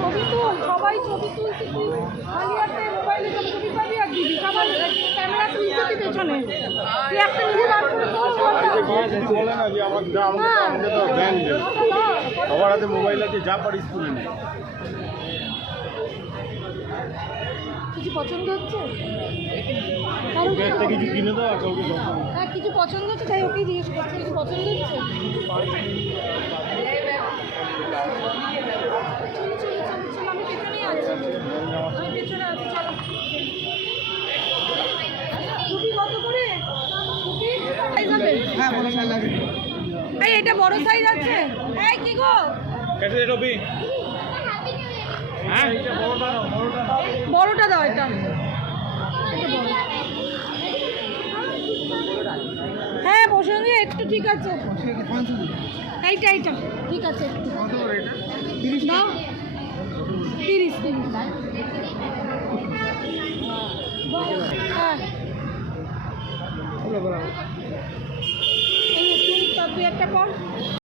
ছবি তুল, সবাই ছবি তুলছি, তুই খালি হাতে মোবাইলে ছবি পাবি আর দিবি, সবাই ক্যামেরা তুলছে তুই পেছনে, তুই একটা নিজে বার করে বলে না যে আমাকে তো ব্যান দেবে, সবার হাতে মোবাইল আছে, যা পারিস তুলে নে। কিছু পছন্দ হচ্ছে? একটা কিছু কিনে দাও, কাউকে হ্যাঁ, কিছু পছন্দ হচ্ছে, তাই ওকেই জিজ্ঞেস করছি, কিছু পছন্দ হচ্ছে? চলো, আমি পেছনেই আছি, আমি পেছনে আছি, চলো। টুপি কত করে? টুপি সাইজ হবে? হ্যাঁ, বড় সাইজ লাগে। এই এটা বড় সাইজ আছে? এই কি গো, কেটে দে টপি। হ্যাঁ, এটা বড়টা নাও, বড়টা নাও। বড়টা দাও, এটা হ্যাঁ পছন্দ একটু, ঠিক আছে, এইটা ঠিক আছে, কত করে এটা? দাও 30 হ্যাঁ, এই তুই একটা পর।